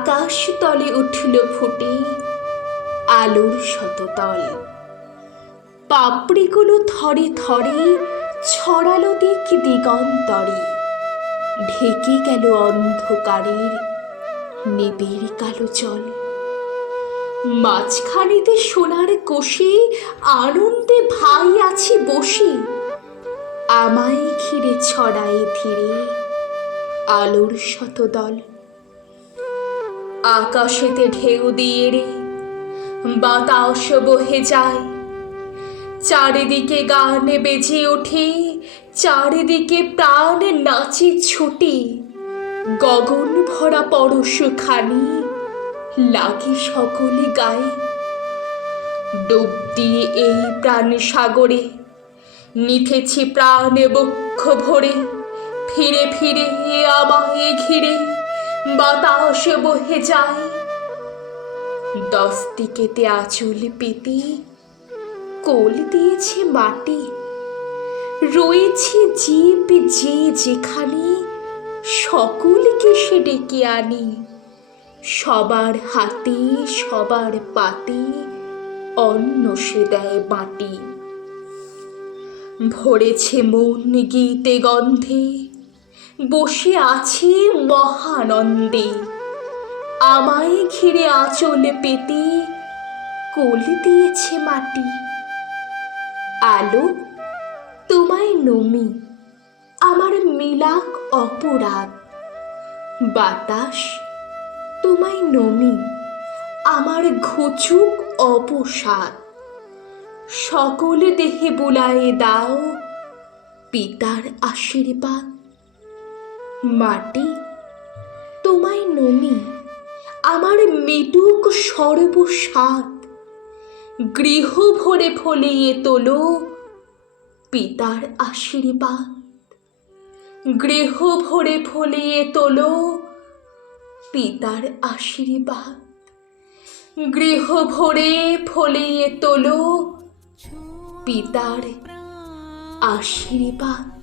আকাশ তলে উঠল ফুটে আলোর শততল। পাপড়িগুলো থরে থরে ছড়ালো দিক দিগন্তরে। ঢেকে গেল অন্ধকারের নিবিড় কালো জল। মাঝখানেতে সোনার কোষে আনন্দে ভাই আছে বসে। আমায় ঘিরে ছড়ায় ধীরে আলোর শতদল। আকাশেতে ঢেউ দিয়ে রে বাতাস বহে যায়। চারিদিকে গানে বেজে ওঠে, চারিদিকে প্রাণ নাচে ছুটে। গগন ভরা পরশখানি লাগে সকলে গায়ে। ডুব দিয়ে এই প্রাণ সাগরে নিথেছি প্রাণ বক্ষ ভরে, ফিরে ফিরে আমায় ঘিরে। বাতাস বহে যায় দশ দিকেতে আঁচল পেতে কোল দিয়েছে মাটি। রয়েছে জীব যে যেখানে সকলকে সে ডেকে আনি। সবার হাতে, সবার পাতে অন্ন সে দেয় মাটি। ভরেছে মন গীতে গন্ধে। বসে আছে মহানন্দে। আমায় ঘিরে আঁচল পেতে কোল দিয়েছে মাটি। আলো তোমায় নমি, আমার মিলাক অপরাধ। বাতাস তোমায় নমি, আমার ঘুচুক অপসাদ সকল দেহে বুলায়ে দাও পিতার আশীর্বাদ। মাটি, তোমায় নমি আমার মিটুক সর্বসাদ গৃহ ভরে ফলিয়ে তোলো পিতার আশীর্বাদ। গৃহ ভরে ফলিয়ে তোলো পিতার আশীর্বাদ। গৃহ ভরে ফলিয়ে তোলো পিতার আশীর্বাদ।